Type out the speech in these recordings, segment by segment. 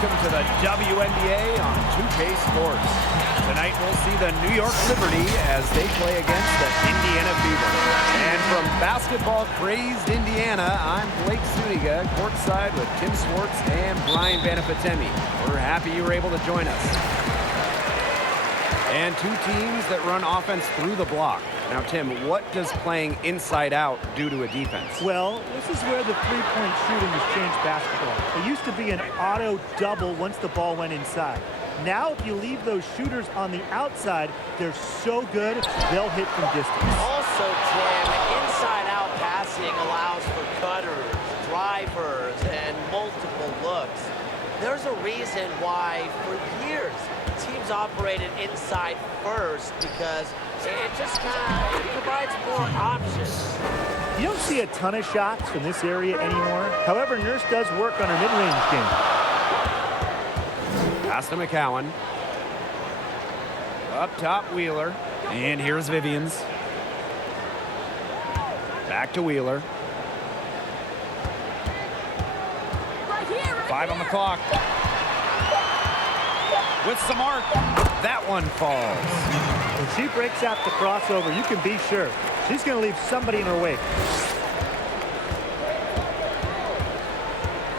welcome to the WNBA on 2K Sports. Tonight we'll see the New York Liberty as they play against the Indiana Fever. And from basketball-crazed Indiana, I'm Blake Zuniga, courtside with Tim Swartz and Brian Banafitemi. We're happy you were able to join us. And two teams that run offense through the block. Now, Tim, what does playing inside out do to a defense? Well, this is where the three-point shooting has changed basketball. It used to be an auto double once the ball went inside. Now, if you leave those shooters on the outside, they're so good, they'll hit from distance. Also, Tim, inside-out passing allows for cutters, drivers, and multiple looks. There's a reason why, for years, teams operated inside first because it just kind of provides more options. You don't see a ton of shots from this area anymore. However, Nurse does work on her mid-range game. Pass to McCowan. Up top, Wheeler. And here's Vivians. Back to Wheeler. 5 on the clock. With some arc. That one falls. When she breaks out the crossover, you can be sure she's going to leave somebody in her wake.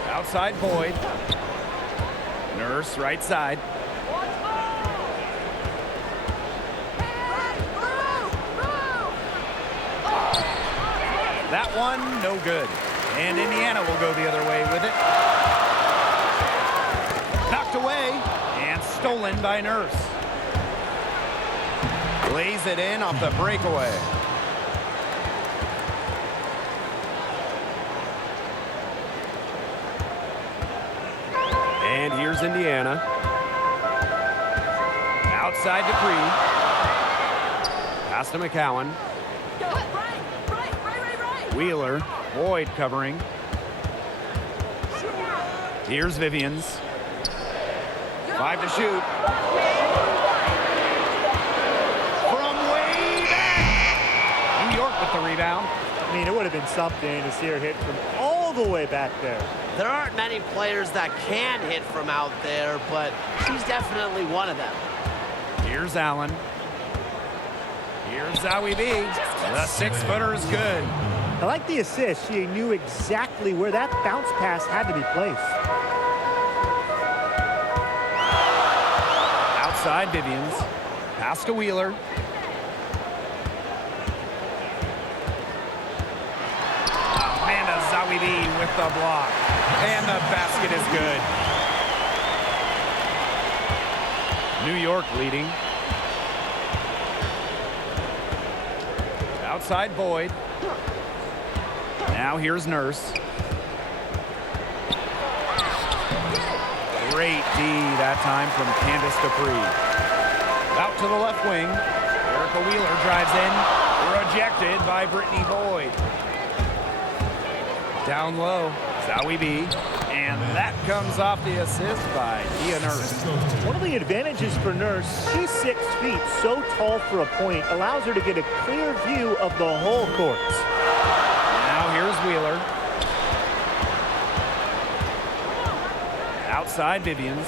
Outside Boyd. Nurse right side. That one, no good. And Indiana will go the other way with it. Knocked away and stolen by Nurse. Lays it in off the breakaway. And here's Indiana. Outside Dupree. Pass to McCowan. Wheeler. Boyd covering. Here's Vivians. 5 to shoot. From way back. New York with the rebound. I mean, it would have been something to see her hit from all the way back there. There aren't many players that can hit from out there, but she's definitely one of them. Here's Allen. Here's Zowie B. The 6-footer is good. I like the assist. She knew exactly where that bounce pass had to be placed. Outside Vivians. Pass to Wheeler. Amanda Zowie B with the block. And the basket is good. New York leading. Outside Boyd. Now here's Nurse. Great D that time from Candace Dupree. Out to the left wing. Erica Wheeler drives in. Rejected by Brittany Boyd. Down low. Zowie B. And that comes off the assist by Dia Nurse. One of the advantages for Nurse, she's 6 feet, so tall for a point, allows her to get a clear view of the whole court. Now here's Wheeler. Outside Vivians.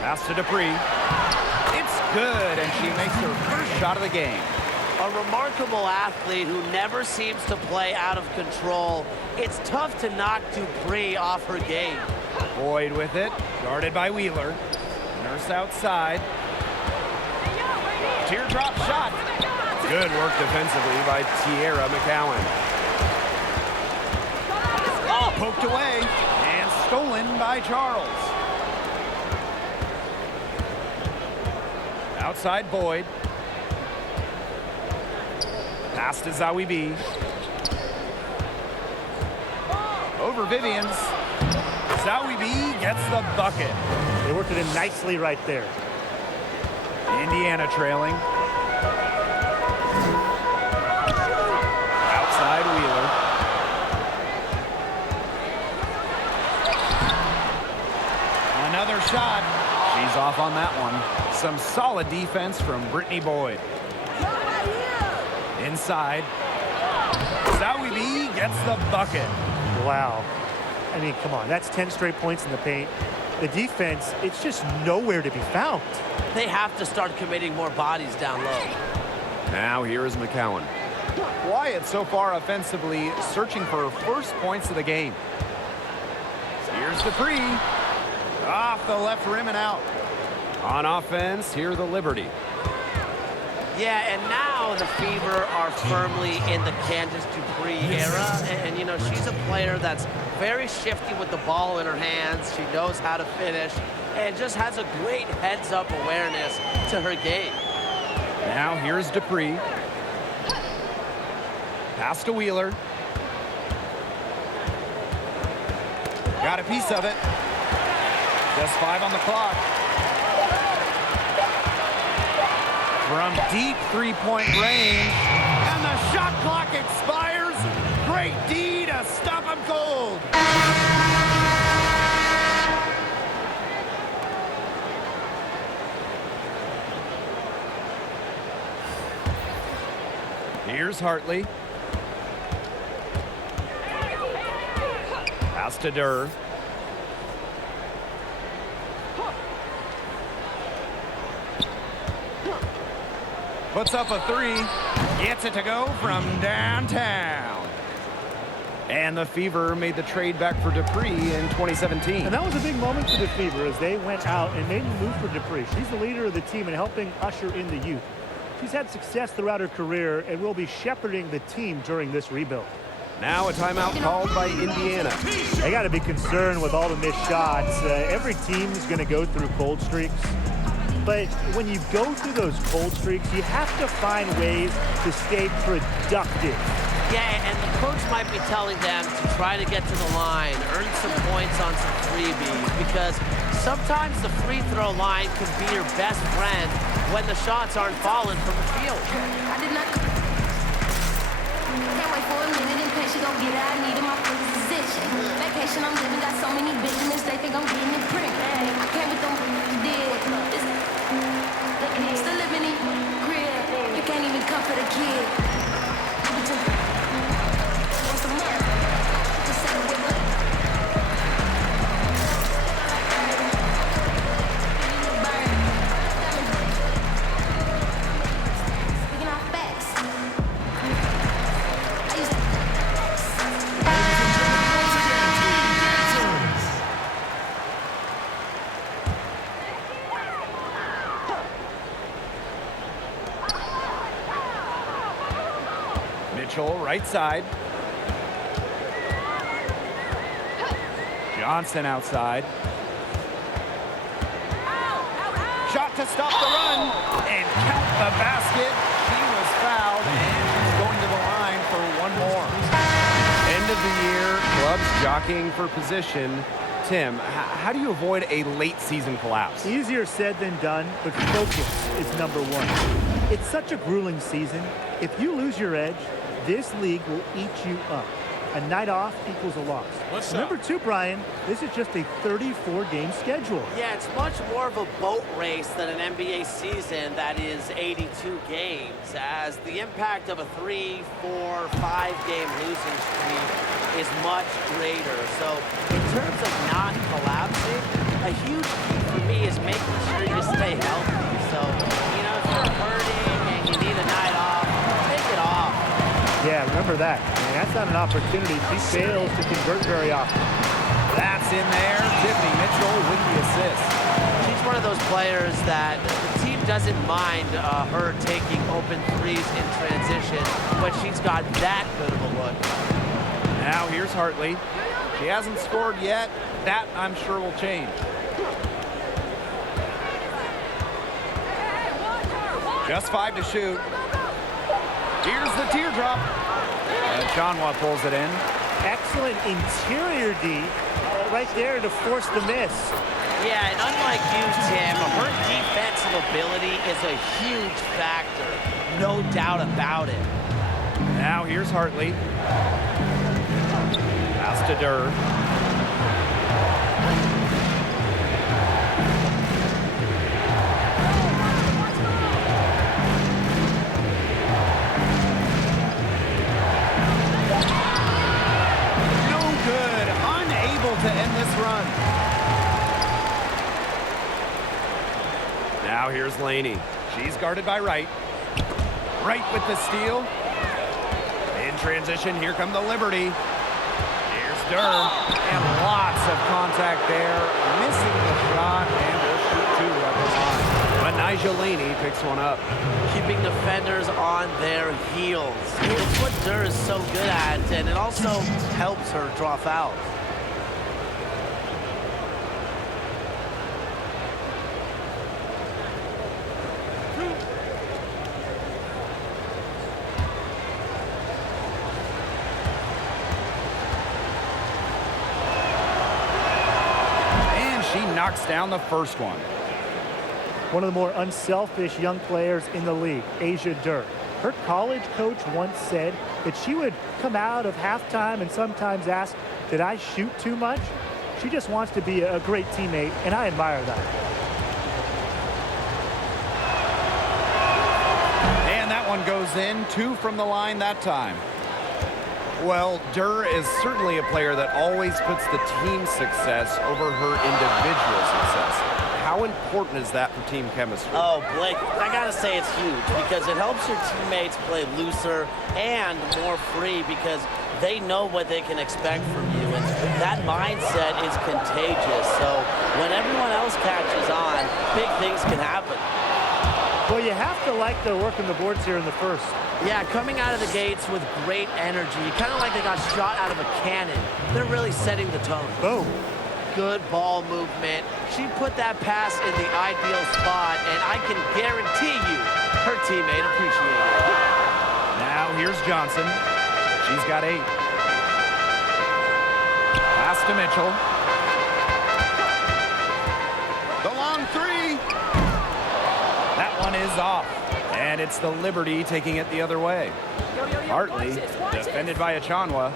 Pass to Dupree. It's good, and she makes her first shot of the game. A remarkable athlete who never seems to play out of control. It's tough to knock Dupree off her game. Boyd with it, guarded by Wheeler. Nurse outside. Teardrop shot. Good work defensively by Tierra McCowan. Oh, poked away and stolen by Charles. Outside Boyd. Pass to Zowie B. Over Vivians. Zowie B gets the bucket. They worked it in nicely right there. Indiana trailing. Outside Wheeler. Another shot. She's off on that one. Some solid defense from Brittany Boyd. Inside. Zowie B gets the bucket. Wow. I mean, come on, that's 10 straight points in the paint. The defense, it's just nowhere to be found. They have to start committing more bodies down low. Now here is McCowan. Quiet so far offensively, searching for first points of the game. Here's Dupree. Off the left rim and out. On offense, here the Liberty. Yeah, and now the Fever are firmly in the Candace Dupree era. And, you know, she's a player that's very shifty with the ball in her hands. She knows how to finish and just has a great heads-up awareness to her game. Now here's Dupree. Pass to Wheeler. Got a piece of it. Just 5 on the clock. From deep three-point range. And the shot clock expires. Great D to stop him cold. Here's Hartley. Pass to Durr. Puts up a three. Gets it to go from downtown. And the Fever made the trade back for Dupree in 2017. And that was a big moment for the Fever as they went out and made a move for Dupree. She's the leader of the team and helping usher in the youth. She's had success throughout her career and will be shepherding the team during this rebuild. Now a timeout called by Indiana. They got to be concerned with all the missed shots. Every team is going to go through cold streaks. But when you go through those cold streaks, you have to find ways to stay productive. Yeah, and the coach might be telling them to try to get to the line, earn some points on some freebies, because sometimes the free throw line can be your best friend when the shots aren't falling from the field. I did not. Can't wait for a minute and patient gon' get it. I needed my first position. Vacation I'm living, got so many Benjamins, they think I'm getting it print. I came with them, did. Still living in crib. You can't even come for the kid. Once a month, just settle with me. Speaking of facts, I used to. Mitchell, right side. Johnson outside. Shot to stop the run and count the basket. She was fouled and she's going to the line for one more. End of the year, clubs jockeying for position. Tim, how do you avoid a late season collapse? Easier said than done, but focus is number one. It's such a grueling season. If you lose your edge, this league will eat you up. A night off equals a loss. Remember too, Brian, this is just a 34-game schedule. Yeah, it's much more of a boat race than an NBA season that is 82 games, as the impact of a 3, 4, 5-game losing streak is much greater. So in terms of not collapsing, a huge key for me is making sure you stay healthy. So, you know, if you're hurting and you need a night off, take it off. Yeah, remember that. I mean, that's not an opportunity. She fails to convert very often. That's in there. Tiffany Mitchell with the assist. She's one of those players that the team doesn't mind her taking open threes in transition, but she's got that good of a look. Now here's Hartley. She hasn't scored yet. That, I'm sure, will change. Just 5 to shoot. Here's the teardrop. Chanwa pulls it in. Excellent interior D right there to force the miss. Yeah, and unlike you, Tim, her defensive ability is a huge factor. No doubt about it. Now here's Hartley. Pass to Durr. Now here's Laney. She's guarded by Wright. Wright with the steal. In transition, here come the Liberty. Here's Durr. And lots of contact there. Missing the shot, and will shoot two at the line. But Nigel Laney picks one up. Keeping defenders on their heels. It's what Durr is so good at, and it also helps her draw fouls. Knocks down the first one. One of the more unselfish young players in the league, Asia Durr. Her college coach once said that she would come out of halftime and sometimes ask, did I shoot too much? She just wants to be a great teammate, and I admire that. And that one goes in. 2 from the line that time. Well, Durr is certainly a player that always puts the team success over her individual success. How important is that for team chemistry? Oh, Blake, I gotta say it's huge because it helps your teammates play looser and more free because they know what they can expect from you, and that mindset is contagious. So when everyone else catches on, big things can happen. Well, you have to like their work on the boards here in the first. Yeah, coming out of the gates with great energy, kind of like they got shot out of a cannon. They're really setting the tone. Boom. Good ball movement. She put that pass in the ideal spot, and I can guarantee you her teammate appreciated it. Now here's Johnson. She's got 8. Pass to Mitchell. The long 3. That one is off. And it's the Liberty taking it the other way. Hartley, defended by Achanwa.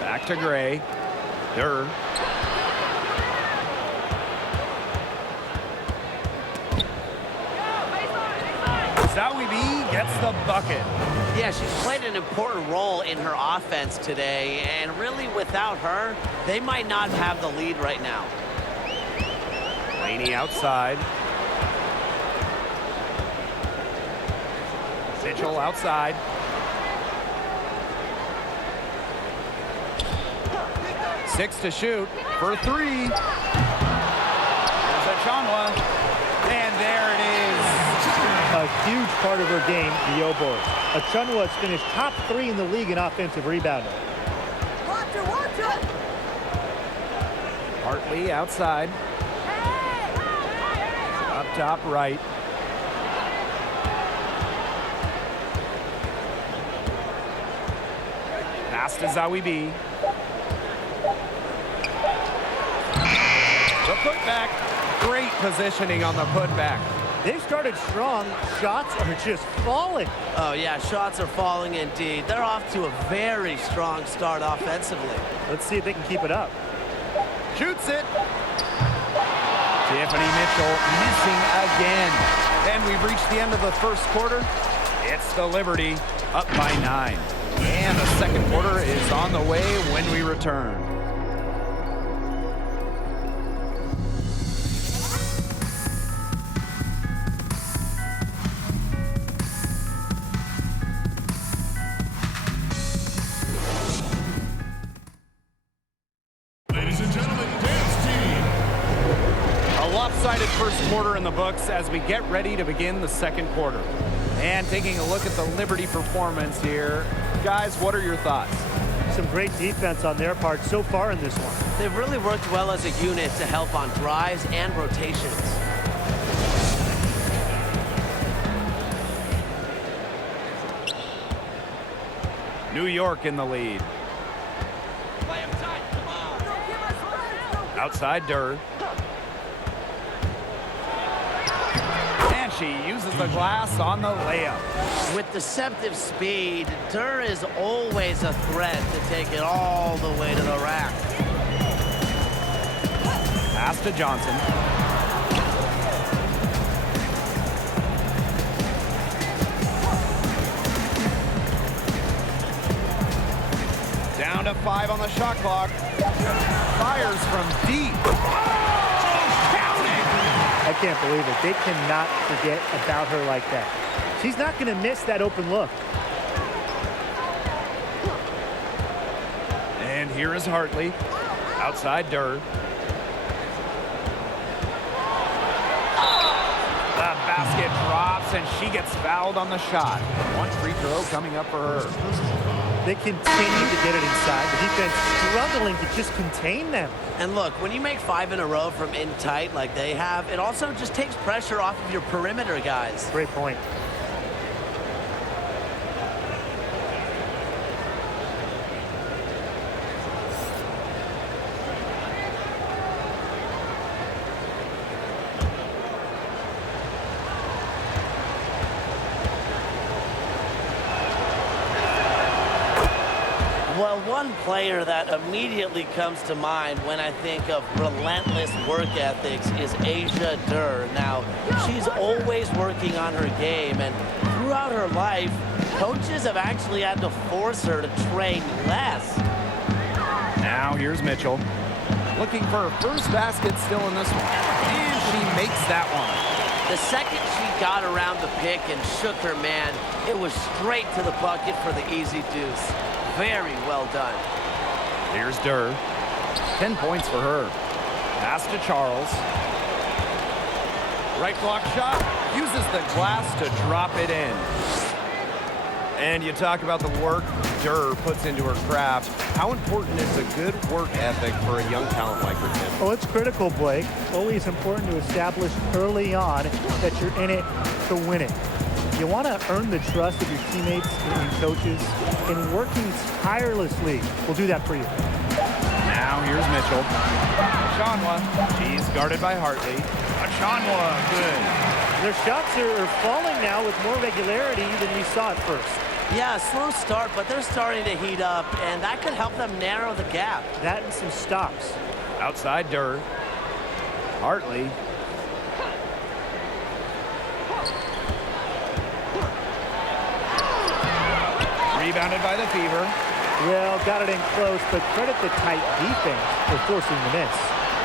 Back to Gray. Durr. Zawibi gets the bucket. Yeah, she's played an important role in her offense today, and really without her, they might not have the lead right now. Laney outside. Mitchell outside. Six to shoot for 3. Here's Achanwa. And there it is. A huge part of her game, the O-board. Achanwa has finished top 3 in the league in offensive rebounding. Watch it! Hartley outside. Up top right. Pass to Zawibi. The putback. Great positioning on the putback. They've started strong. Shots are just falling. Oh, yeah, shots are falling indeed. They're off to a very strong start offensively. Let's see if they can keep it up. Shoots it. Tiffany Mitchell missing again. And we've reached the end of the first quarter. It's the Liberty up by 9. And the second quarter is on the way when we return. Ladies and gentlemen, dance team. A lopsided first quarter in the books as we get ready to begin the second quarter. And taking a look at the Liberty performance here. Guys, what are your thoughts? Some great defense on their part so far in this one. They've really worked well as a unit to help on drives and rotations. New York in the lead. Outside Durr. And she uses the glass on the layup. With deceptive speed, Durr is always a threat to take it all the way to the rack. Pass to Johnson. Down to 5 on the shot clock. Fires from deep. Oh, counting! A can't believe it. They cannot forget about her like that. She's not going to miss that open look. And here is Hartley. Outside Durr. The basket drops, and she gets fouled on the shot. One free throw coming up for her. They continue to get it inside. The defense struggling to just contain them. And look, when you make 5 in a row from in tight like they have, it also just takes pressure off of your perimeter guys. Great point. Well, one player that immediately comes to mind when I think of relentless work ethics is Asia Durr. Now, she's always working on her game, and throughout her life, coaches have actually had to force her to train less. Now here's Mitchell. Looking for her first basket still in this one. And she makes that one. The second she got around the pick and shook her man, it was straight to the bucket for the easy deuce. Very well done. Here's Durr. 10 points for her. Pass to Charles. Right block shot. Uses the glass to drop it in. And you talk about the work Durr puts into her craft. How important is a good work ethic for a young talent like her, Tim? Oh, it's critical, Blake. Always important to establish early on that you're in it to win it. You want to earn the trust of your teammates and coaches, and working tirelessly will do that for you. Now here's Mitchell. Achanwa. She's guarded by Hartley. Achanwa, good. Their shots are falling now with more regularity than we saw at first. Yeah, slow start, but they're starting to heat up, and that could help them narrow the gap. That and some stops. Outside Durr. Hartley. Rebounded by the Fever. Well, got it in close, but credit the tight defense for forcing the miss.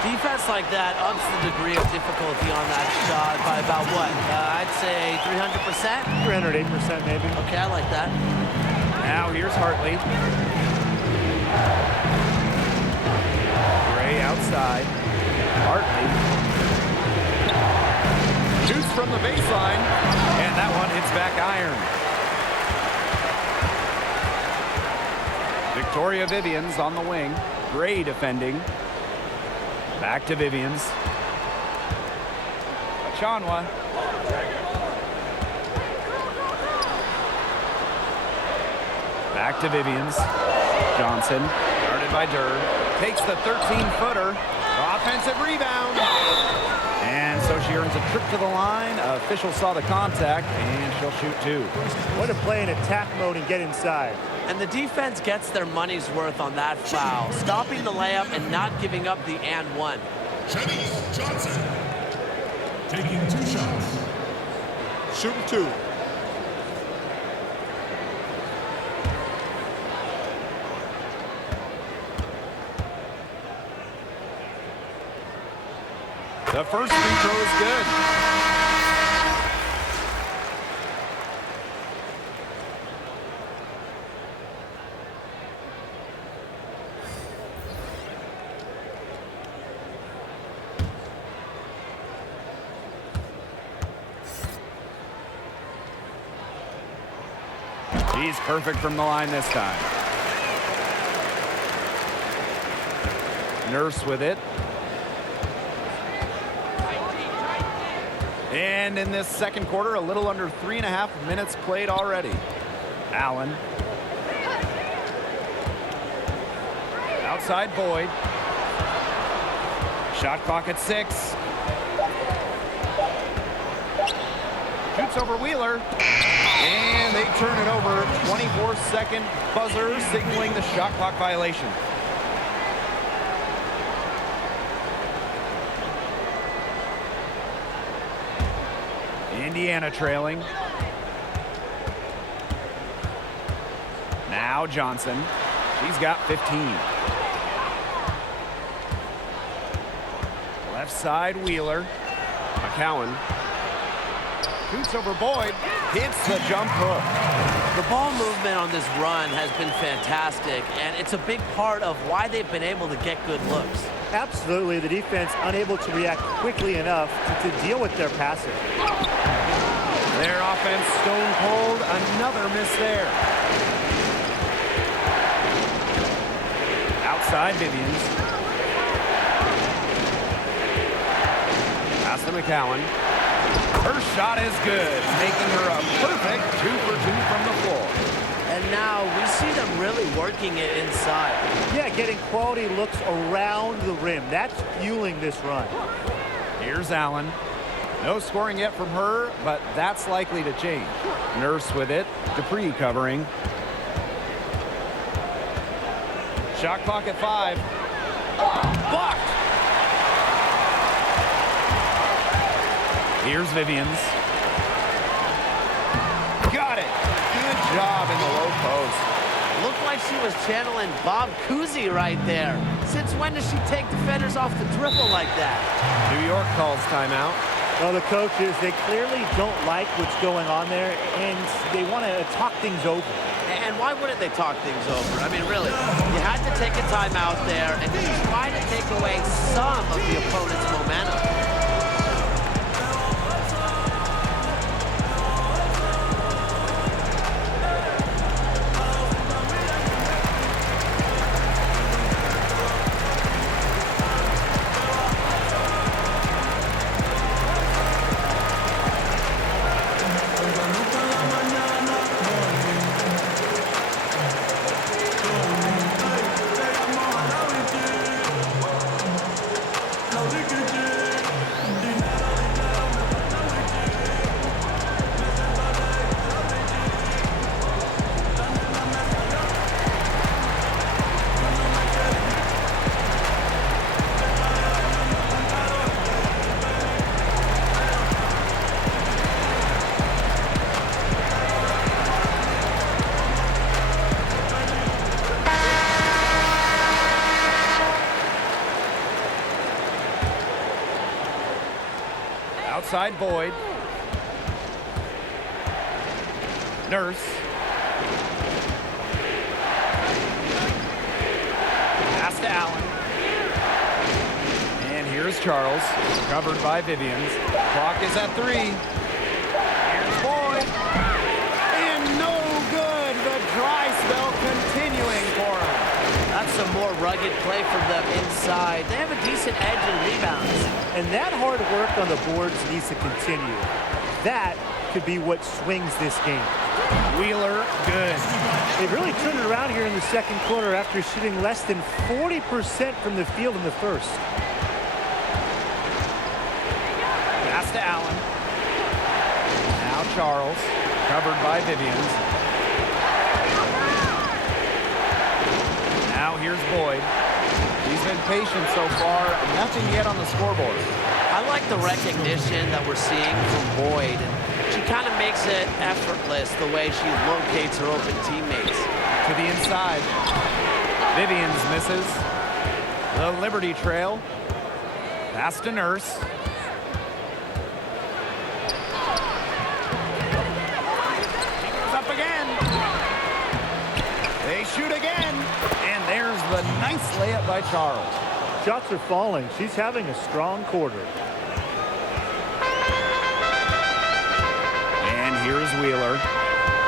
Defense like that ups the degree of difficulty on that shot by about what? I'd say 300%? 308% maybe. Okay, I like that. Now here's Hartley. Gray outside. Hartley. Shoots from the baseline. And that one hits back iron. Victoria Vivians on the wing. Gray defending. Back to Vivians. Achanwa. Back to Vivians. Johnson. Guarded by Durr. Takes the 13-footer. Offensive rebound. And so she earns a trip to the line. Official saw the contact, and she'll shoot two. Way to play in attack mode and get inside. And the defense gets their money's worth on that foul, stopping the layup and not giving up the and one. Chenise Johnson taking 2 shots. Shooting 2. The first free throw is good. He's perfect from the line this time. Nurse with it. And in this second quarter, a little under 3.5 minutes played already. Allen. Outside Boyd. Shot clock at 6. Shoots over Wheeler. And they turn it over. 24-second buzzer signaling the shot clock violation. Indiana trailing. Now Johnson. She's got 15. Left side Wheeler. McCowan shoots over Boyd, hits the jump hook. The ball movement on this run has been fantastic, and it's a big part of why they've been able to get good looks. Absolutely, the defense unable to react quickly enough to deal with their passing. Their offense stone cold, another miss there. Outside Vivians. Pass to McCowan. Her shot is good, making her a perfect 2 for 2 from the floor. And now we see them really working it inside. Yeah, getting quality looks around the rim. That's fueling this run. Here's Allen. No scoring yet from her, but that's likely to change. Nurse with it. Dupree covering. Shot clock at 5. Blocked. Here's Vivians. Got it. Good job in the low post. Looked like she was channeling Bob Cousy right there. Since when does she take defenders off the dribble like that? New York calls timeout. Well, the coaches, they clearly don't like what's going on there, and they want to talk things over. And why wouldn't they talk things over? I mean, really, you had to take a timeout there and try to take away some of the opponent's momentum. Outside Boyd. Nurse. Pass to Allen. And here's Charles. Covered by Vivians. Clock is at 3. Here's Boyd. And no good. The dry spell continuing for him. That's some more rugged play from them inside. They have a decent edge in rebounds. And that hard work on the boards needs to continue. That could be what swings this game. Wheeler, good. They've really turned it around here in the second quarter after shooting less than 40% from the field in the first. Pass to Allen. Now Charles, covered by Vivians. Now here's Boyd. He's been patient so far, nothing yet on the scoreboard. I like the recognition that we're seeing from Boyd. She kind of makes it effortless the way she locates her open teammates. To the inside. Vivians misses. The Liberty trail. Pass to Nurse. She goes up again. They shoot again. And there's the nice layup by Charles. Shots are falling. She's having a strong quarter. And here's Wheeler.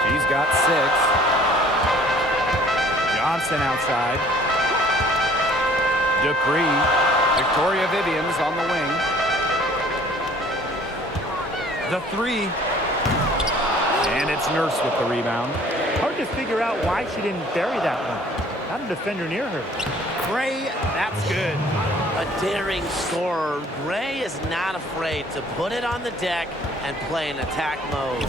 She's got 6. Johnson outside. Dupree. Victoria Vivians on the wing. The 3. And it's Nurse with the rebound. Hard to figure out why she didn't bury that one. Not a defender near her. Gray, that's good. A daring scorer. Gray is not afraid to put it on the deck and play in attack mode.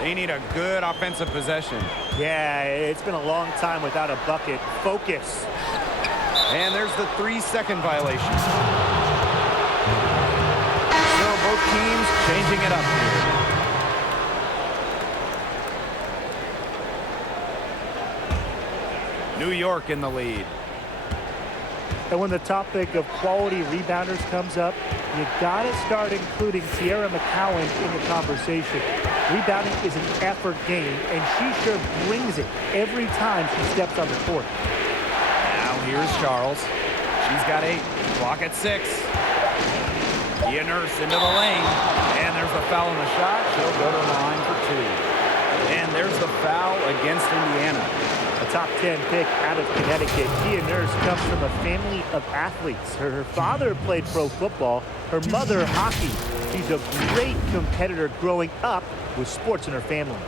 They need a good offensive possession. Yeah, it's been a long time without a bucket. Focus. And there's the 3-second violation. So both teams changing it up here. New York in the lead. And when the topic of quality rebounders comes up, you got to start including Tierra McCowan in the conversation. Rebounding is an effort game, and she sure brings it every time she steps on the court. Now here's Charles. She's got 8. Clock at 6. Gia Nurse into the lane. And there's the foul on the shot. She'll go to the line for 2. And there's the foul against Indiana. A top 10 pick out of Connecticut. Gia Nurse comes from a family of athletes. Her father played pro football. Her mother, hockey. She's a great competitor growing up with sports in her family.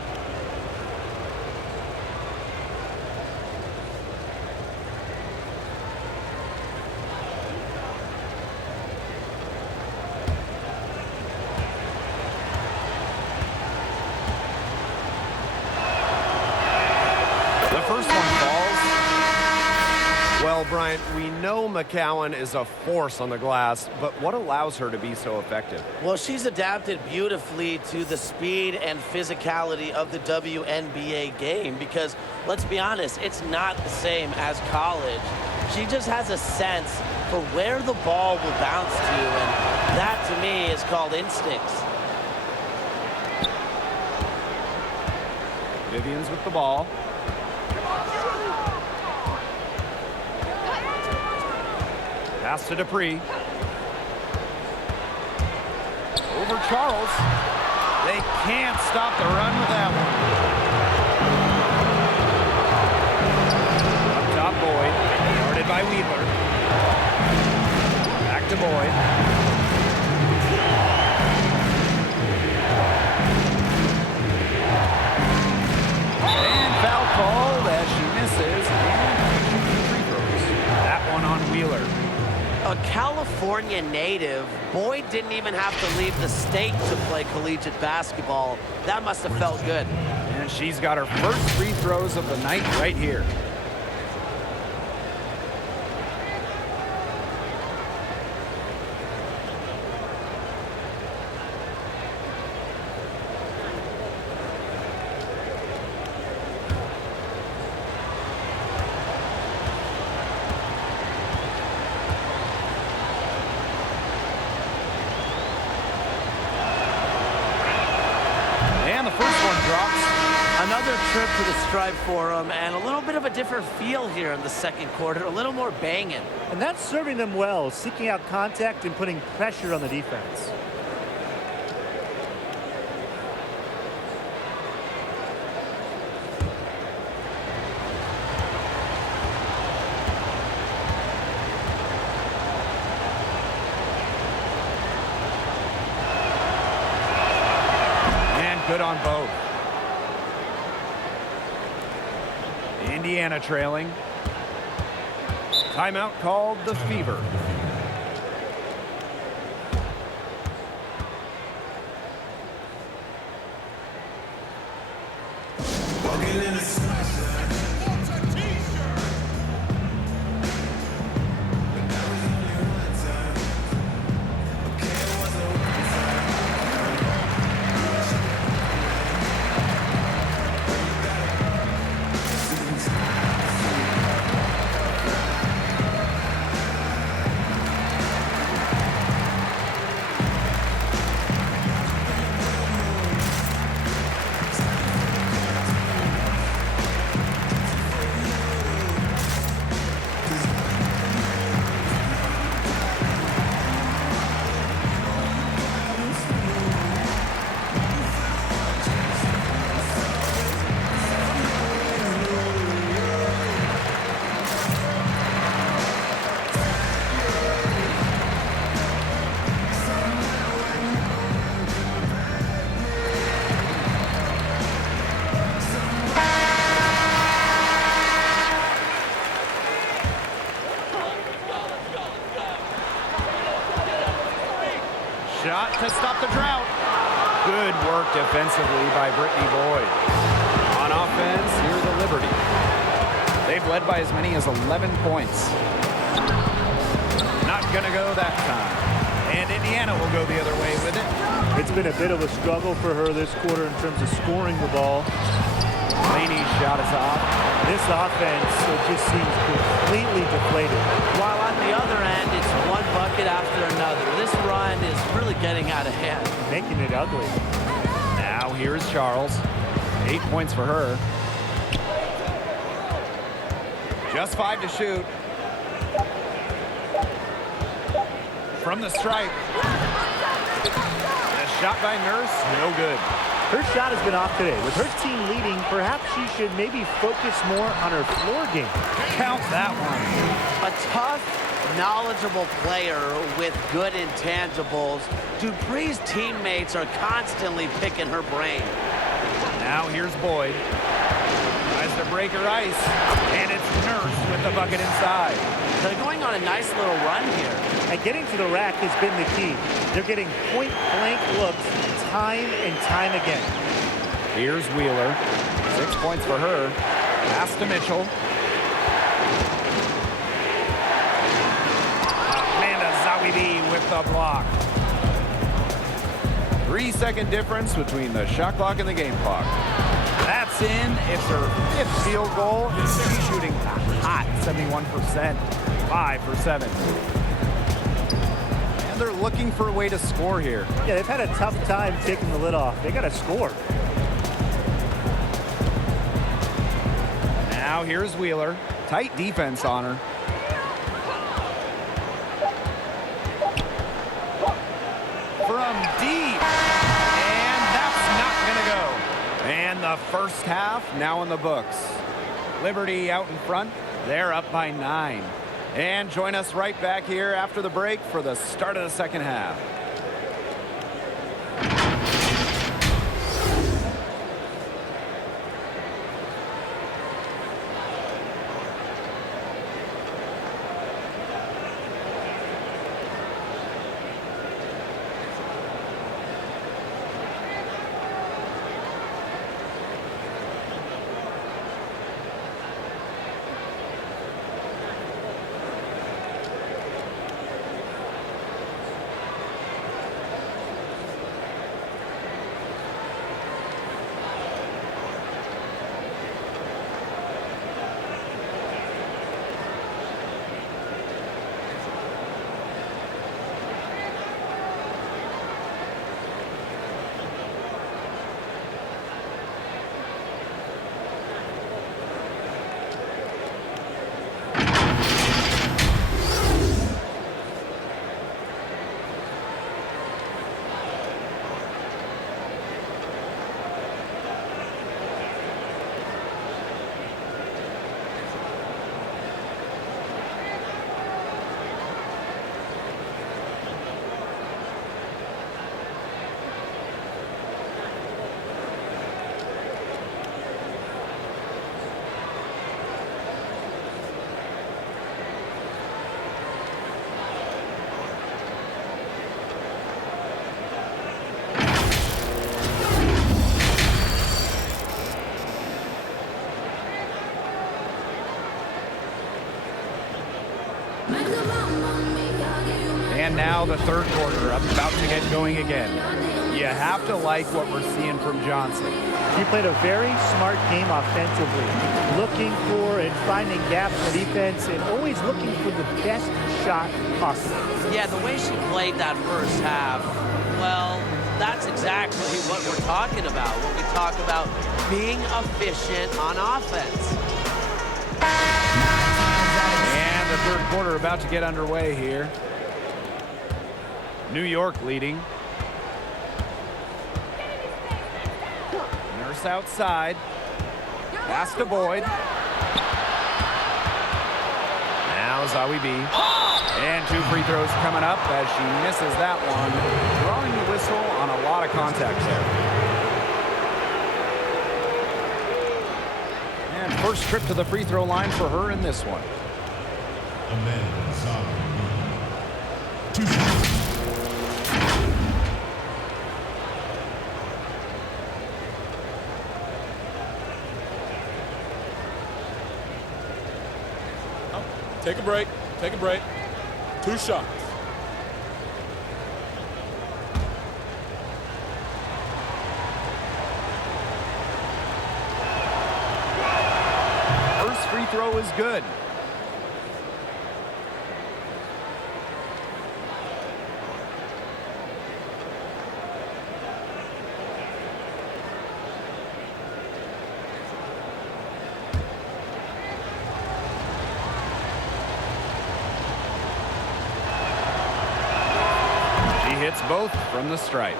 Well, Bryant, we know McCowan is a force on the glass, but what allows her to be so effective? Well, she's adapted beautifully to the speed and physicality of the WNBA game because, let's be honest, it's not the same as college. She just has a sense for where the ball will bounce to, and that, to me, is called instincts. Vivian's with the ball. Pass to Dupree. Over Charles. They can't stop the run with that one. Up top, Boyd. Guarded by Wheeler. Back to Boyd. And foul called as she misses. And free throws. That one on Wheeler. A California native, Boyd didn't even have to leave the state to play collegiate basketball. That must have felt good. And she's got her first free throws of the night right here. Another trip to the Stripe Forum and a little bit of a different feel here in the second quarter, a little more banging. And that's serving them well, seeking out contact and putting pressure on the defense. And good on both. Indiana trailing. Timeout called the Fever. Shot to stop the drought. Good work defensively by Brittany Boyd. On offense, here's the Liberty. They've led by as many as 11 points. Not going to go that time. And Indiana will go the other way with it. It's been a bit of a struggle for her this quarter in terms of scoring the ball. Laney's shot is off. This offense just seems completely deflated. While I'm the other end, it's one bucket after another. This run is really getting out of hand. Making it ugly. Now here's Charles. 8 points for her. Just 5 to shoot. From the stripe. A shot by Nurse, no good. Her shot has been off today. With her team leading, perhaps she should maybe focus more on her floor game. Count that one. A tough, knowledgeable player with good intangibles. Dupree's teammates are constantly picking her brain. Now here's Boyd. Tries to break her ice. And it's Nurse with the bucket inside. They're going on a nice little run here. And getting to the rack has been the key. They're getting point-blank looks time and time again. Here's Wheeler. 6 points for her. Pass to Mitchell. Amanda Zawibi with the block. 3-second difference between the shot clock and the game clock. That's in. It's her 5th field goal. She's shooting hot, 71%. 5 for 7. And they're looking for a way to score here. Yeah, they've had a tough time taking the lid off. They got to score. Now here's Wheeler. Tight defense on her. From deep. And that's not going to go. And the first half now in the books. Liberty out in front. They're up by 9. And join us right back here after the break for the start of the second half. And now the third quarter, about to get going again. You have to like what we're seeing from Johnson. She played a very smart game offensively, looking for and finding gaps in defense and always looking for the best shot possible. Yeah, the way she played that first half, well, that's exactly what we're talking about when we talk about being efficient on offense. And the third quarter about to get underway here. New York leading. Nurse outside. Pass to Boyd. Now Zawibi. And 2 free throws coming up as she misses that one. Drawing the whistle on a lot of contact there. And first trip to the free throw line for her in this one. Amanda Zawibi. 2 shots. Take a break. Take a break. 2 shots. First free throw is good. hits both from the stripe.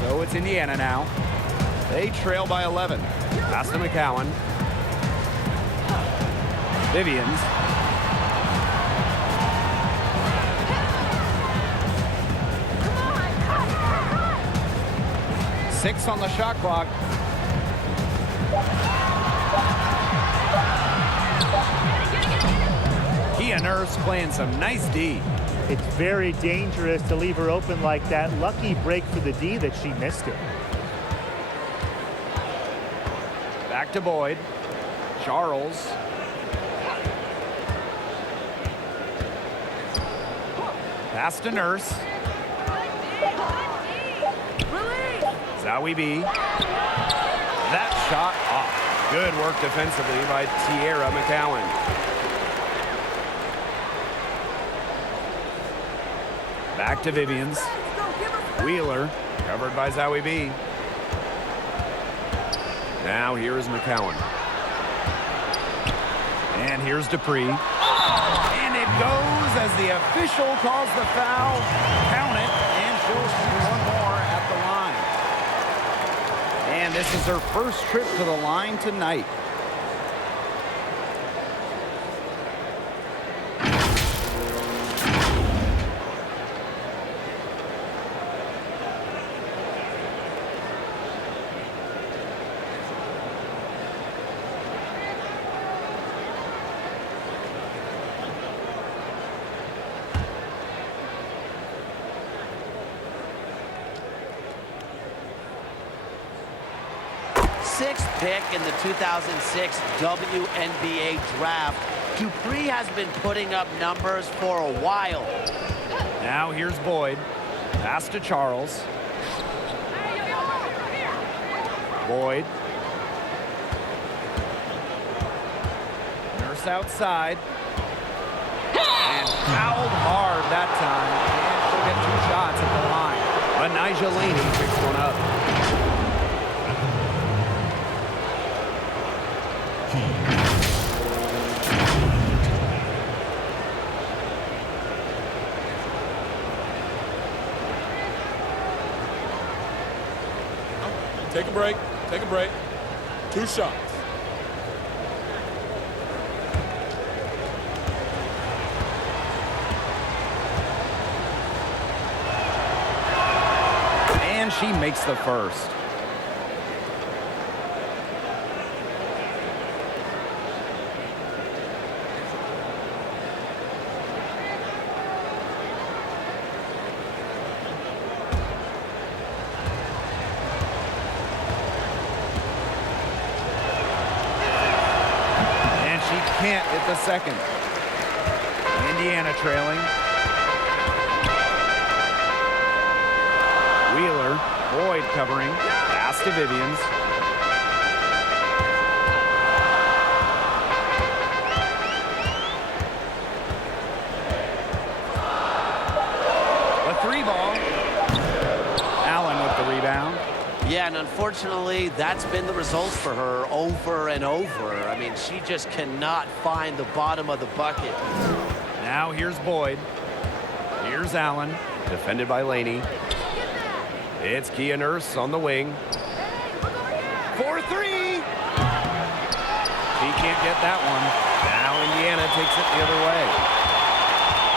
So it's Indiana now. They trail by 11. Pass to McCowan. Vivians. Six on the shot clock. Kia Nurse playing some nice D. It's very dangerous to leave her open like that. Lucky break for the D that she missed it. Back to Boyd. Charles. Pass to Nurse. Zowie B. That shot off. Good work defensively by Tierra McCowan. Back to Vivians. Wheeler, covered by Zowie B. Now here is McCowan. And here's Dupree. And it goes as the official calls the foul. Count it, and she'll shoot one more at the line. And this is her first trip to the line tonight. Sixth pick in the 2006 WNBA draft. Dupree has been putting up numbers for a while. Now here's Boyd. Pass to Charles. Boyd. Nurse outside. And fouled hard that time. And she'll get two shots at the line. But Nigel Laney picks one up. Take a break. Take a break. Two shots. And she makes the first. Can't hit the second. Indiana trailing. Wheeler, Boyd covering. Pass to Vivians. The three ball. Allen with the rebound. Yeah, and unfortunately, that's been the results for her over and over. I mean, she just cannot find the bottom of the bucket. Now here's Boyd. Here's Allen, defended by Laney. It's Kia Nurse on the wing. 4-3. He can't get that one. Now Indiana takes it the other way.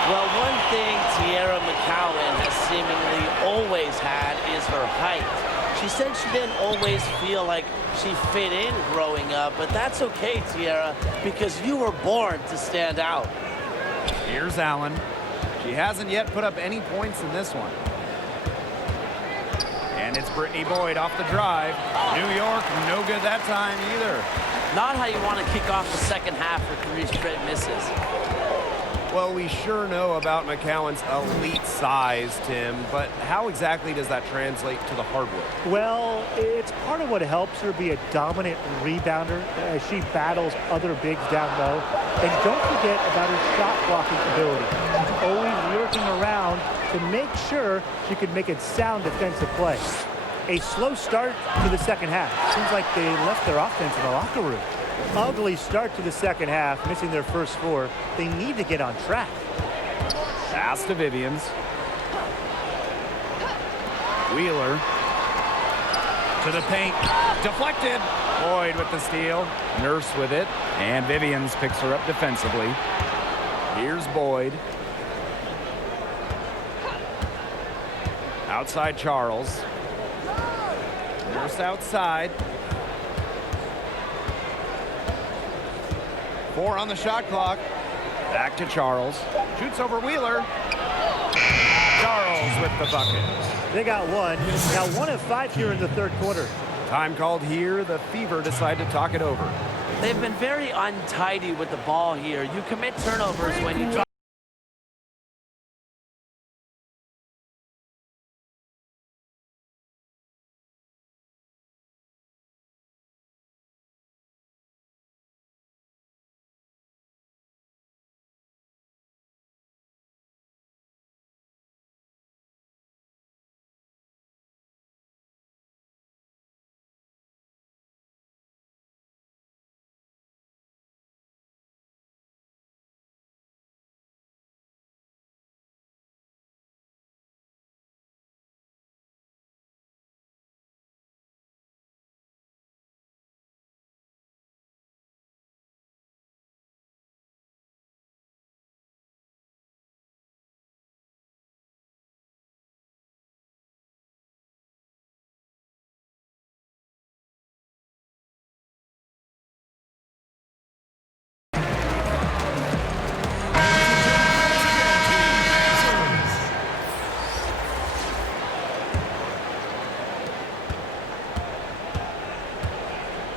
Well, one thing Tierra McCowan has seemingly always had is her height. She said she didn't always feel like she fit in growing up, but that's okay, Tierra, because you were born to stand out. Here's Allen. She hasn't yet put up any points in this one. And it's Brittany Boyd off the drive. New York, no good that time either. Not how you want to kick off the second half with 3 straight misses. Well, we sure know about McCowan's elite size, Tim, but how exactly does that translate to the hardwood? Well, it's part of what helps her be a dominant rebounder as she battles other bigs down low. And don't forget about her shot blocking ability. She's always lurking around to make sure she can make a sound defensive play. A slow start to the second half. Seems like they left their offense in the locker room. Ugly start to the second half, missing their first 4. They need to get on track. Pass to Vivians. Wheeler. To the paint. Deflected. Boyd with the steal. Nurse with it. And Vivians picks her up defensively. Here's Boyd. Outside Charles. Nurse outside. 4 on the shot clock. Back to Charles. Shoots over Wheeler. Charles with the bucket. They got one. Now 1 of 5 here in the third quarter. Time called here. The Fever decide to talk it over. They've been very untidy with the ball here. You commit turnovers when you try.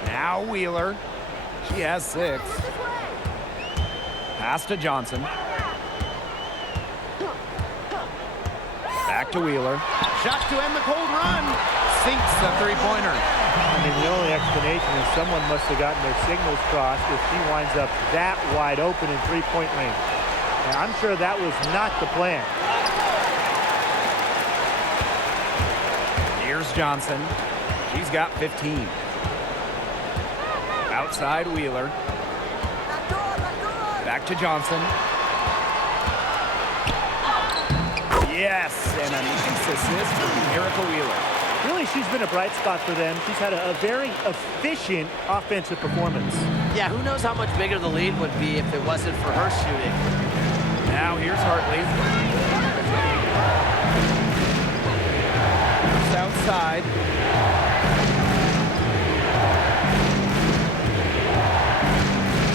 Now Wheeler. She has 6. Pass to Johnson. Back to Wheeler. Shot to end the cold run. Sinks the three-pointer. I mean, the only explanation is someone must have gotten their signals crossed if she winds up that wide open in three-point range. And I'm sure that was not the plan. Here's Johnson. She's got 15. Outside Wheeler. Back to Johnson. Yes, and a nice assist from Erica Wheeler. Really, she's been a bright spot for them. She's had a very efficient offensive performance. Yeah, who knows how much bigger the lead would be if it wasn't for her shooting. Now here's Hartley. Just outside.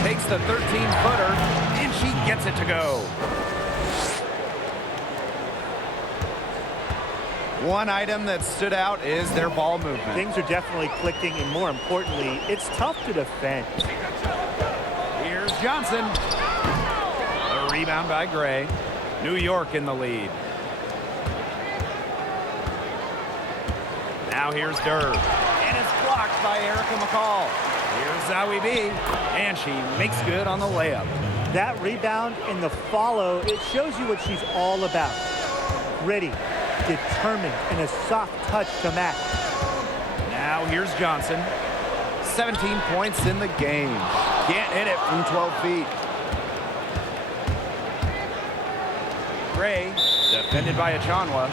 Takes the 13-footer, and she gets it to go. One item that stood out is their ball movement. Things are definitely clicking, and more importantly, it's tough to defend. Here's Johnson. A rebound by Gray. New York in the lead. Now here's Durr. And it's blocked by Erica McCall. Here's Zowie B. And she makes good on the layup. That rebound and the follow, it shows you what she's all about. Gritty, determined, and a soft touch to match. Now here's Johnson. 17 points in the game. Can't hit it from 12 feet. Gray, defended by Achanwa.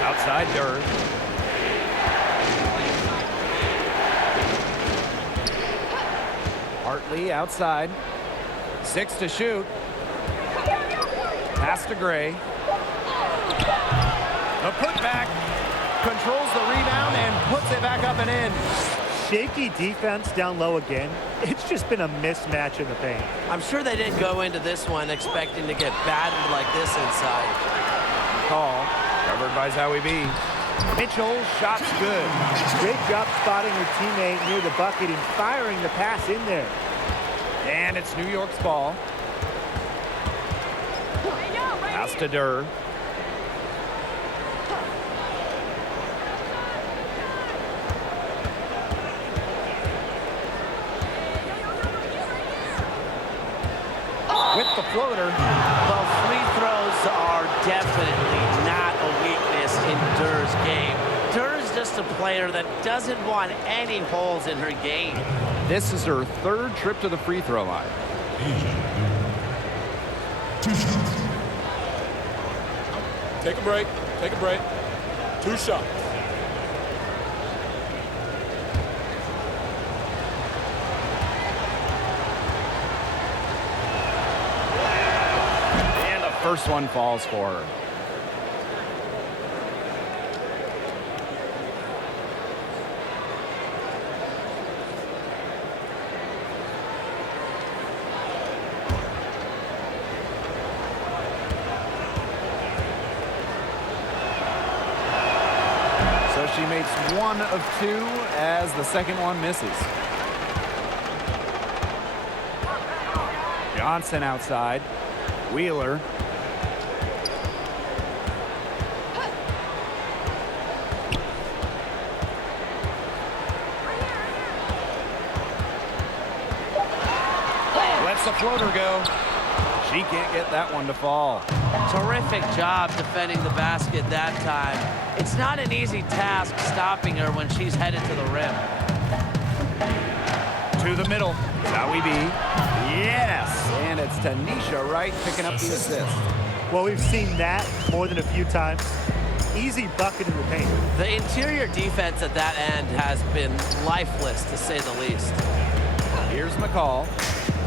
Outside Durr. Hartley outside. 6 to shoot. Pass to Gray. The putback. Controls the rebound and puts it back up and in. Shaky defense down low again. It's just been a mismatch in the paint. I'm sure they didn't go into this one expecting to get battered like this inside. Call. Covered by Zowie B. Mitchell, shot's good. Great job spotting her teammate near the bucket and firing the pass in there. And it's New York's ball. Pass to Durr. with the floater. Well, free throws are definitely not a weakness in Durr's game. Durr's just a player that doesn't want any holes in her game. This is her third trip to the free throw line. Asia. 2 shots. Take a break. Take a break. 2 shots. And the first one falls for her. So she makes 1 of 2 as the second one misses. Johnson outside. Wheeler. Lets the floater go. She can't get that one to fall. Terrific job defending the basket that time. It's not an easy task stopping her when she's headed to the rim. To the middle. Zowie B. Yes! And it's Tanisha Wright picking up the assist. Well, we've seen that more than a few times. Easy bucket in the paint. The interior defense at that end has been lifeless, to say the least. Here's McCall.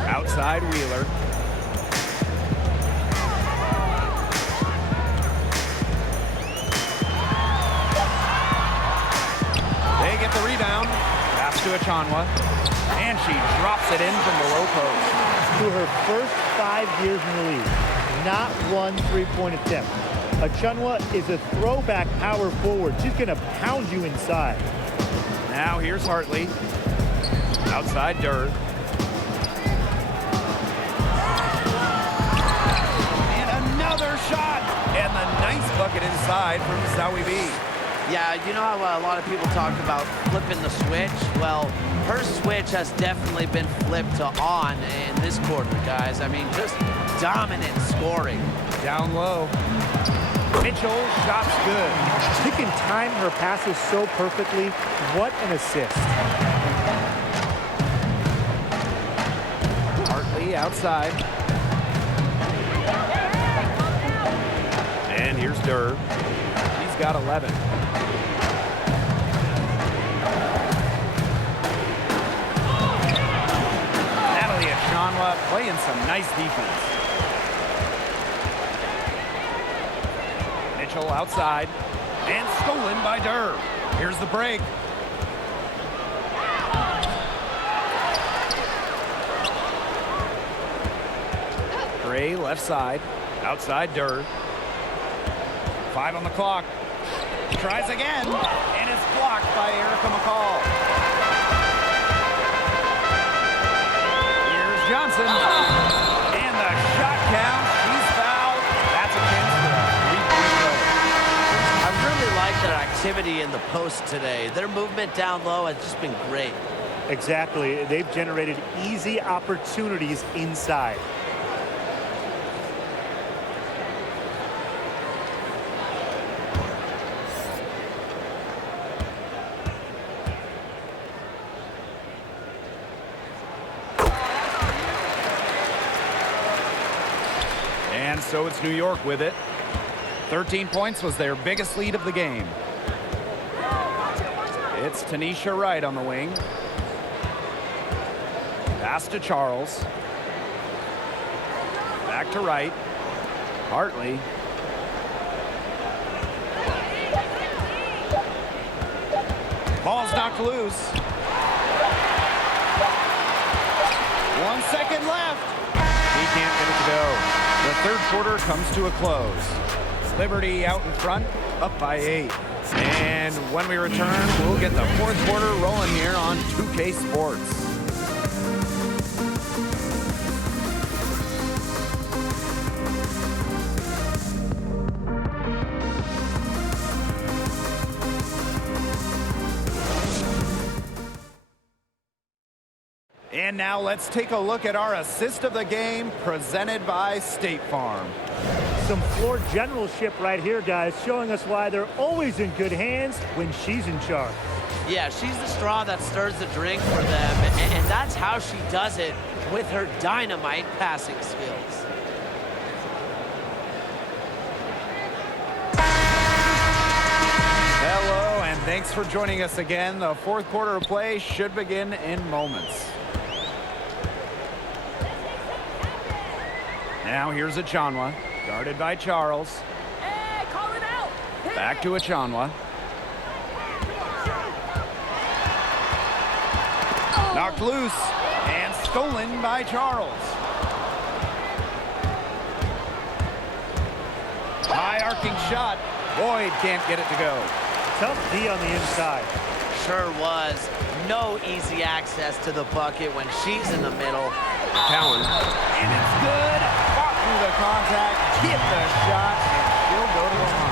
Outside Wheeler. They get the rebound. Pass to Achanwa. And she drops it in from the low post. To her first 5 years in the league, not one three-point attempt. Achanwa is a throwback power forward. She's going to pound you inside. Now here's Hartley. Outside Durr. And another shot. And the nice bucket inside from Zowie B. Yeah, you know how a lot of people talk about flipping the switch? Well, her switch has definitely been flipped to on in this quarter, guys. I mean, just dominant scoring. Down low. Mitchell, shot's good. She can time her passes so perfectly. What an assist. Hartley outside. And here's Durr. He's got 11. Achanwa playing some nice defense. Mitchell outside and stolen by Durr. Here's the break. Gray left side, outside Durr. 5 on the clock. Tries again, and it's blocked by Erica McCall. Johnson, and the shot count, she's fouled. That's a chance for a 3-point play. I really like their activity in the post today. Their movement down low has just been great. Exactly. They've generated easy opportunities inside. And so it's New York with it. 13 points was their biggest lead of the game. It's Tanisha Wright on the wing. Pass to Charles. Back to Wright. Hartley. Ball's knocked loose. 1 second left. He can't get it to go. The third quarter comes to a close. Liberty out in front, up by 8. And when we return, we'll get the fourth quarter rolling here on 2K Sports. And now let's take a look at our assist of the game presented by State Farm. Some floor generalship right here, guys, showing us why they're always in good hands when she's in charge. Yeah, she's the straw that stirs the drink for them, and that's how she does it with her dynamite passing skills. Hello, and thanks for joining us again. The fourth quarter of play should begin in moments. Now here's Achanwa, guarded by Charles. Hey, call it out. Hey. Back to Achanwa. Knocked loose and stolen by Charles. High arcing shot. Boyd can't get it to go. Tough D on the inside. Sure was. No easy access to the bucket when she's in the middle. Cowan. And it's good. Fought through the contact, hit the shot, and she'll go to the line.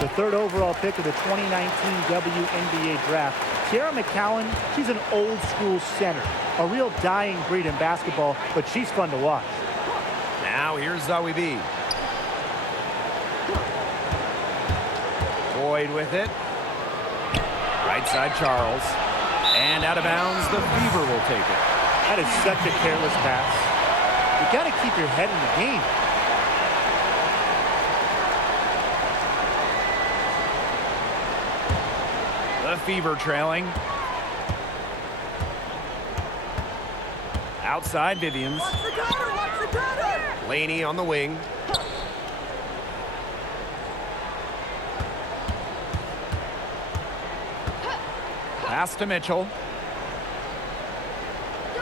The third overall pick of the 2019 WNBA draft. Sarah McCowan, she's an old school center. A real dying breed in basketball, but she's fun to watch. Now here's Zawi B. Boyd with it. Right side Charles. And out of bounds, the Fever will take it. That is such a careless pass. You got to keep your head in the game. The Fever trailing. Outside Vivians. Watch the gunner, watch the gunner. Laney on the wing. Pass to Mitchell.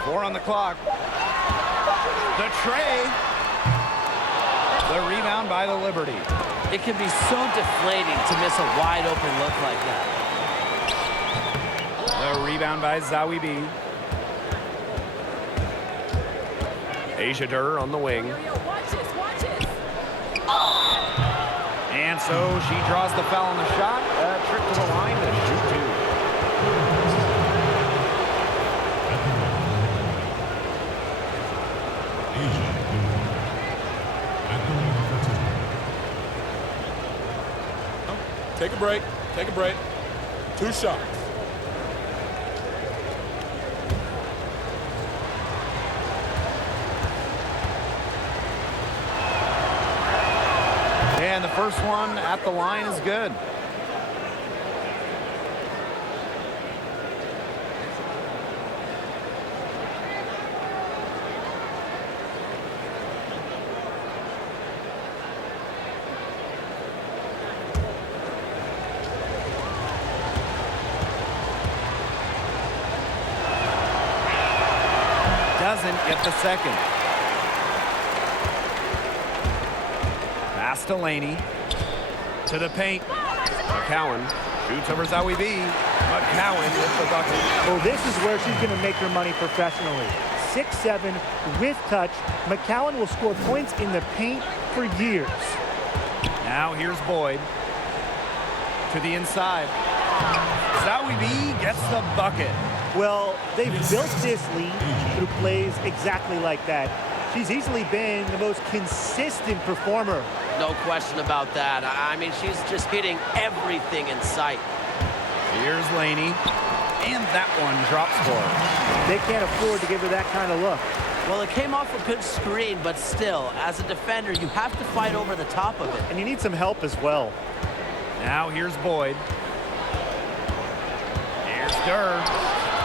4 on the clock. The tray. The rebound by the Liberty. It can be so deflating to miss a wide open look like that. The rebound by Zawi B. Asia Durr on the wing. Watch this, watch this. And so she draws the foul on the shot. A trip to the line to shoot two. Asia at the line for two. Take a break. Take a break. 2 shots. And the first one at the line is good. Doesn't get the second. Pass to Laney. To the paint. McCowan shoots over Zawi B. McCowan with the bucket. Well, this is where she's going to make her money professionally. 6'7", with touch. McCowan will score points in the paint for years. Now here's Boyd. To the inside. Zawi B gets the bucket. Well, they've built this lead through plays exactly like that. She's easily been the most consistent performer. No question about that. I mean, she's just hitting everything in sight. Here's Laney. And that one drops for her. They can't afford to give her that kind of look. Well, it came off a good screen, but still, as a defender, you have to fight over the top of it. And you need some help as well. Now here's Boyd. Here's Durr.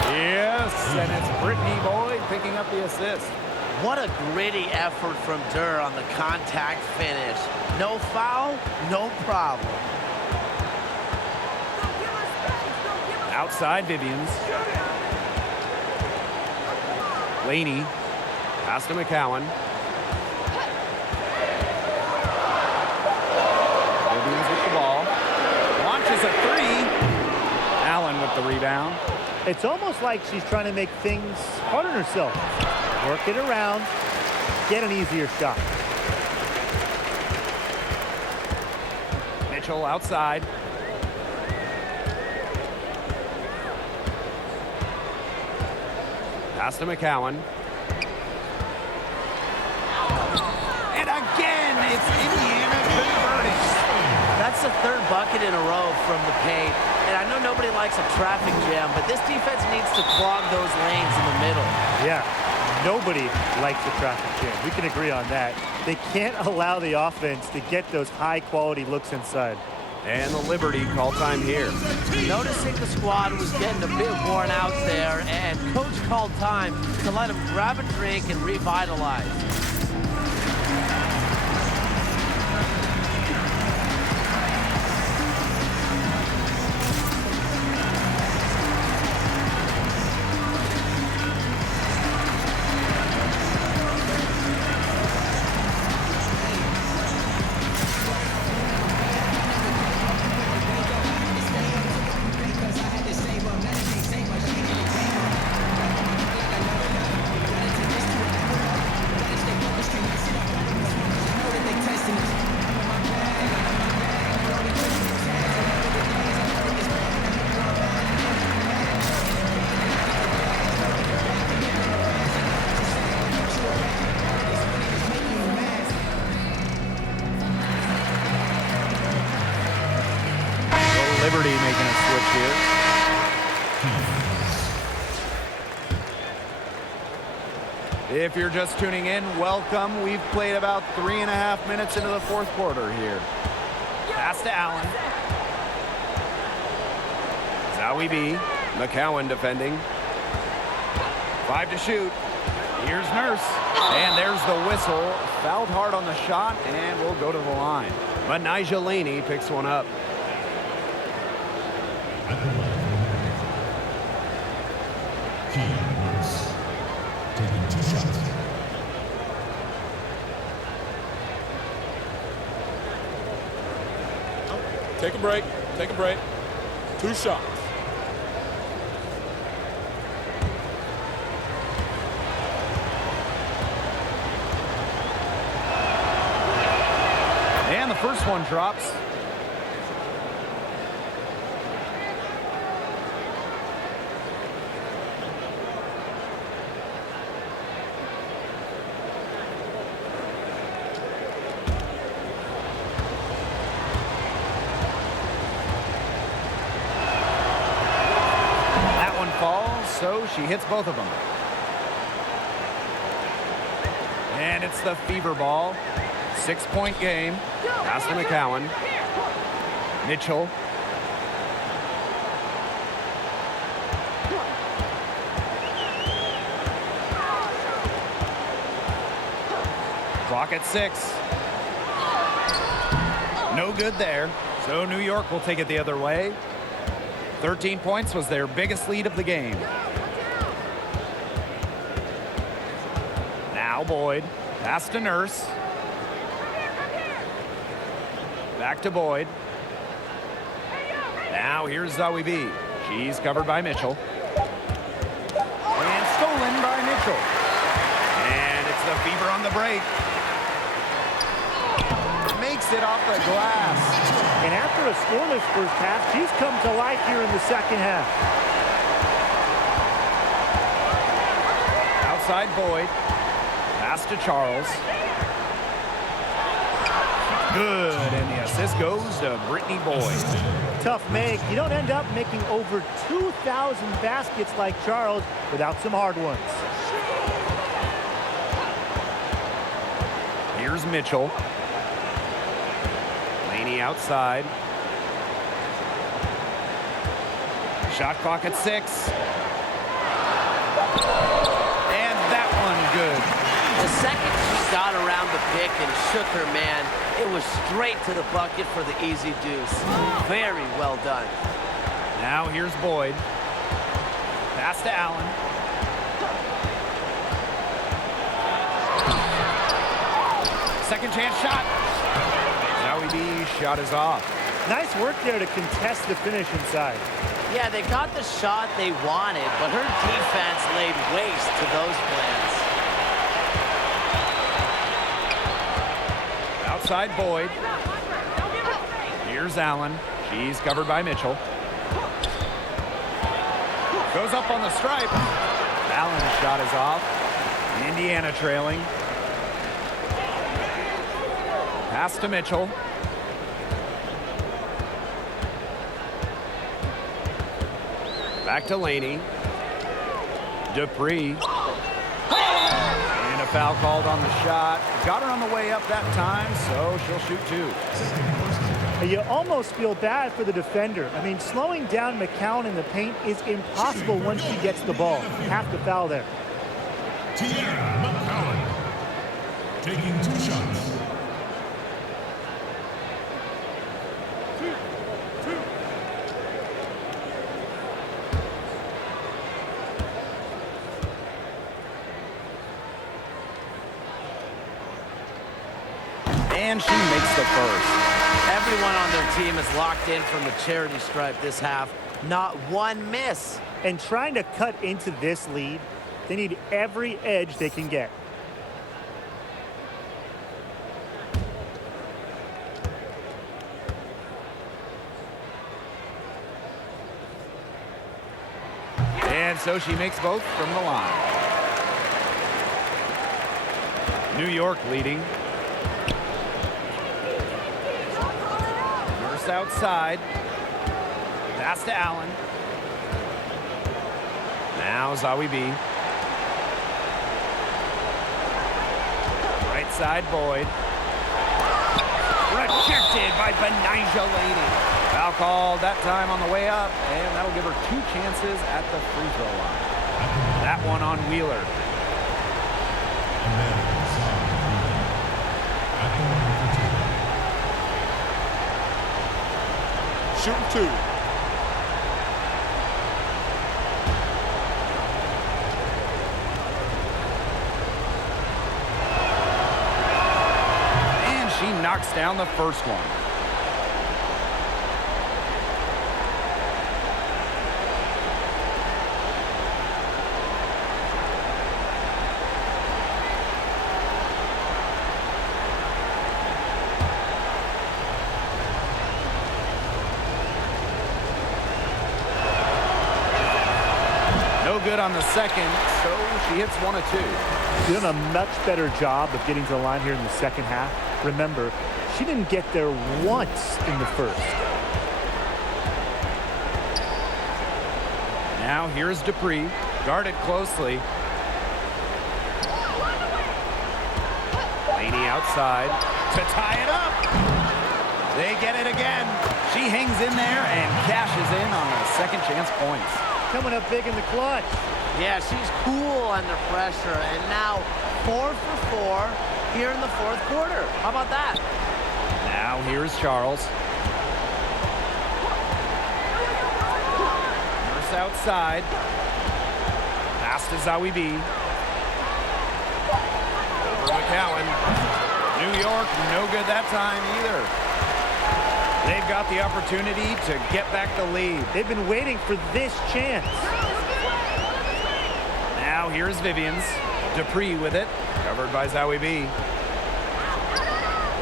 Yes, and it's Brittany Boyd picking up the assist. What a gritty effort from Durr on the contact finish. No foul, no problem. Outside Vivians. Laney. Pass to McCowan. the rebound. It's almost like she's trying to make things hard on herself. Work it around, get an easier shot. Mitchell outside. Pass to McCowan. And again, it's Indiana converting. That's the third bucket in a row from the paint. And I know nobody likes a traffic jam, but this defense needs to clog those lanes in the middle. Yeah, nobody likes the traffic jam. We can agree on that. They can't allow the offense to get those high-quality looks inside. And the Liberty call time here. Noticing the squad was getting a bit worn out there, and coach called time to let them grab a drink and revitalize. Liberty making a switch here. If you're just tuning in, welcome. We've played about 3.5 minutes into the fourth quarter here. Pass to Allen. Zowie B. McCowan defending. 5 to shoot. Here's Nurse. And there's the whistle. Fouled hard on the shot, and we'll go to the line. But Nigel Laney picks one up. At the line, Key Nurse, taking 2 shots. Take a break. Take a break. 2 shots. And the first one drops. So she hits both of them. And it's the fever ball. 6-point game. Pass to McCowan. Mitchell. Clock at 6. No good there. So New York will take it the other way. 13 points was their biggest lead of the game. Now Boyd. Pass to Nurse. Back to Boyd. Now here's Zowie B. She's covered by Mitchell. And stolen by Mitchell. And it's the fever on the break. Makes it off the glass. And after a scoreless first half, she's come to life here in the second half. Outside Boyd. Pass to Charles. Good, and the assist goes to Brittany Boyd. Tough make. You don't end up making over 2,000 baskets like Charles without some hard ones. Here's Mitchell. Laney outside. Shot clock at 6. And that one good. The second she got around the pick and shook her man, it was straight to the bucket for the easy deuce. Very well done. Now here's Boyd. Pass to Allen. Second chance shot. Zowie B shot is off. Nice work there to contest the finish inside. Yeah, they got the shot they wanted, but her defense laid waste to those plans. Outside Boyd. Here's Allen. She's covered by Mitchell. Goes up on the stripe. Allen's shot is off. Indiana trailing. Pass to Mitchell. Back to Laney. Dupree. And a foul called on the shot. Got her on the way up that time, so she'll shoot two. You almost feel bad for the defender. I mean, slowing down McCown in the paint is impossible once she gets the ball. Half the foul there. Tiara McCowan taking 2 shots. And she makes the first. Everyone on their team is locked in from the charity stripe this half. Not one miss. And trying to cut into this lead, they need every edge they can get. And so she makes both from the line. New York leading. Nurse outside. Pass to Allen. Now Zawi B. Right side Boyd. Rejected by Benija Laney. Foul called that time on the way up, and that'll give her 2 chances at the free throw line. That one on Wheeler. Shooting 2. And she knocks down the first one. No good on the second, so she hits 1 of 2. She's done a much better job of getting to the line here in the second half. Remember, she didn't get there once in the first. Now here's Dupree, guarded closely. Laney outside to tie it up. They get it again. She hangs in there and cashes in on the second chance points. Coming up big in the clutch. Yeah, she's cool under pressure, and now 4 for 4 here in the fourth quarter. How about that? Now here's Charles. Nurse outside. Pass to Zawi B. Over McCowan. New York, no good that time either. They've got the opportunity to get back the lead. They've been waiting for this chance. Now here's Vivians. Dupree with it. Covered by Zawi B.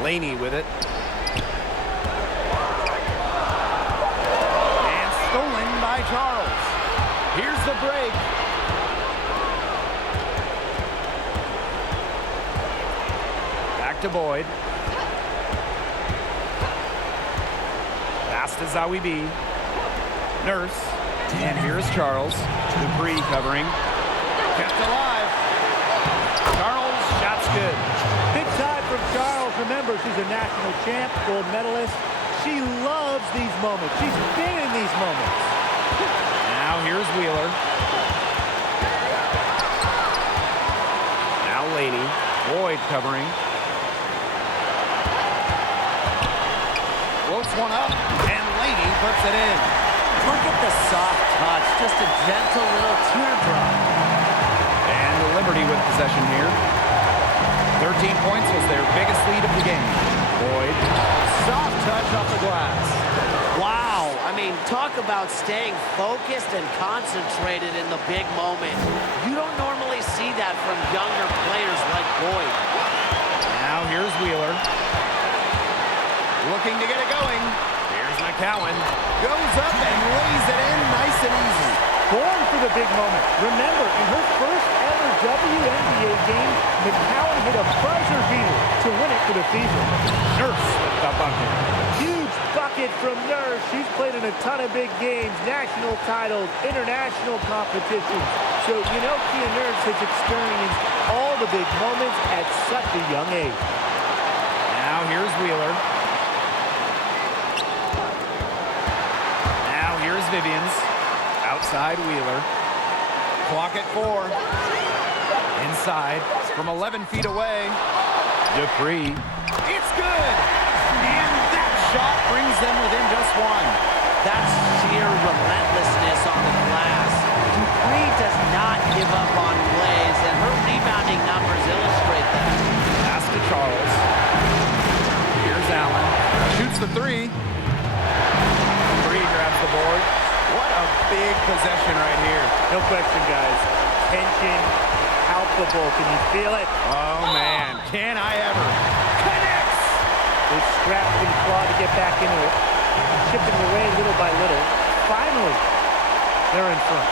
Laney with it. And stolen by Charles. Here's the break. Back to Boyd. Pass to Zawi B. Nurse. And here's Charles. Dupree covering. Kept alive. Charles, shot's good. Big time from Charles. Remember, she's a national champ, gold medalist. She loves these moments. She's been in these moments. Now here's Wheeler. Now Laney. Boyd covering. Floats one up, and Laney puts it in. Look at the soft touch, just a gentle little teardrop. And the Liberty with possession here. 13 points was their biggest lead of the game. Boyd, soft touch off the glass. Wow, I mean, talk about staying focused and concentrated in the big moment. You don't normally see that from younger players like Boyd. Now here's Wheeler. Looking to get it going. Here's McCowan. Goes up and lays it in nice and easy. Born for the big moment. Remember, in her first ever WNBA game, McCowan hit a buzzer beater to win it for the Fever. Nurse with the bucket. Huge bucket from Nurse. She's played in a ton of big games, national titles, international competitions. So, you know, Kia Nurse has experienced all the big moments at such a young age. Now here's Wheeler. Now here's Vivians. Outside Wheeler. Clock at 4. Inside from 11 feet away. Dupree. It's good! And that shot brings them within just one. That's sheer relentlessness on the glass. Dupree does not give up on plays, and her rebounding numbers illustrate that. Pass to Charles. Here's Allen. Shoots the 3. Dupree grabs the board. What a big possession right here. No question, guys. Tension, palpable. Can you feel it? Oh, man. Can I ever? Connects! They scrapped and clawed to get back into it. Chipping away little by little. Finally, they're in front.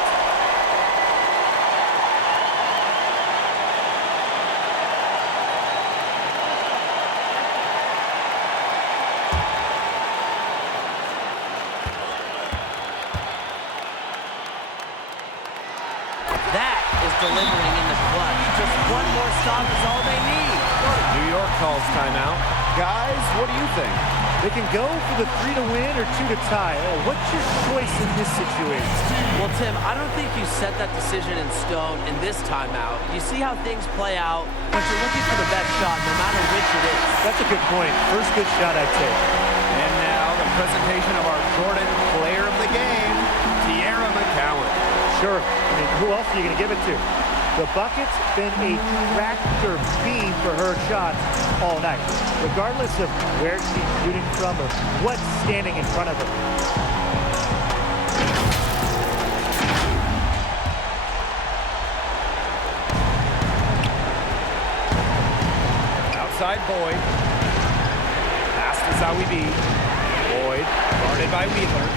That is delivering in the clutch. Just one more stop is all they need. New York calls timeout. Guys, what do you think? They can go for the 3 to win or 2 to tie. Oh, what's your choice in this situation? Well, Tim, I don't think you set that decision in stone in this timeout. You see how things play out, but you're looking for the best shot, no matter which it is. That's a good point. First good shot, I'd take. And now the presentation of our Jordan player of the game, Tierra McCowan. Sure. I mean, who else are you going to give it to? The bucket's been a tractor beam for her shots all night, regardless of where she's shooting from or what's standing in front of her. Outside Boyd. Pass to Zawi B. Boyd, guarded by Wheeler.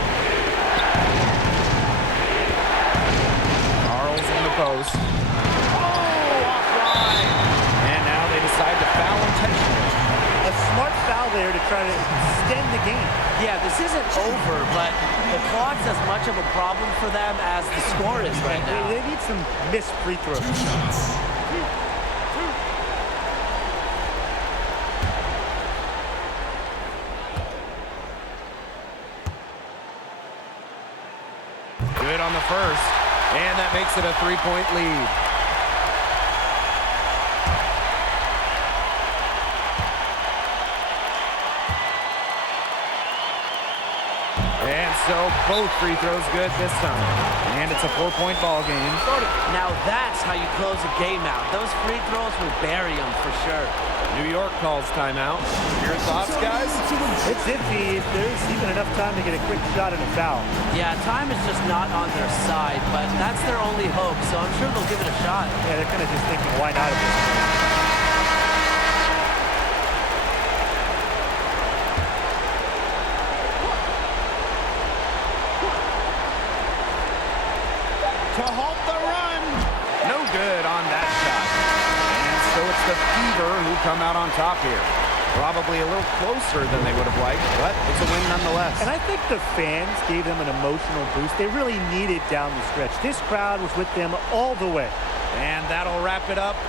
Charles in the post. Decide to foul intentionally. A smart foul there to try to extend the game. Yeah, this isn't over, but the clock's as much of a problem for them as the score is right now. They need some missed free throws. 2 shots. Good on the first, and that makes it a 3-point lead. And so both free throws good this time. And it's a 4-point ball game. Now that's how you close a game out. Those free throws will bury them for sure. New York calls timeout. Your thoughts, guys? It's iffy if there's even enough time to get a quick shot and a foul. Yeah, time is just not on their side, but that's their only hope, so I'm sure they'll give it a shot. Yeah, they're kind of just thinking, why not at this point? To halt the run. No good on that shot. And so it's the Fever who come out on top here. Probably a little closer than they would have liked, but it's a win nonetheless. And I think the fans gave them an emotional boost. They really needed down the stretch. This crowd was with them all the way. And that'll wrap it up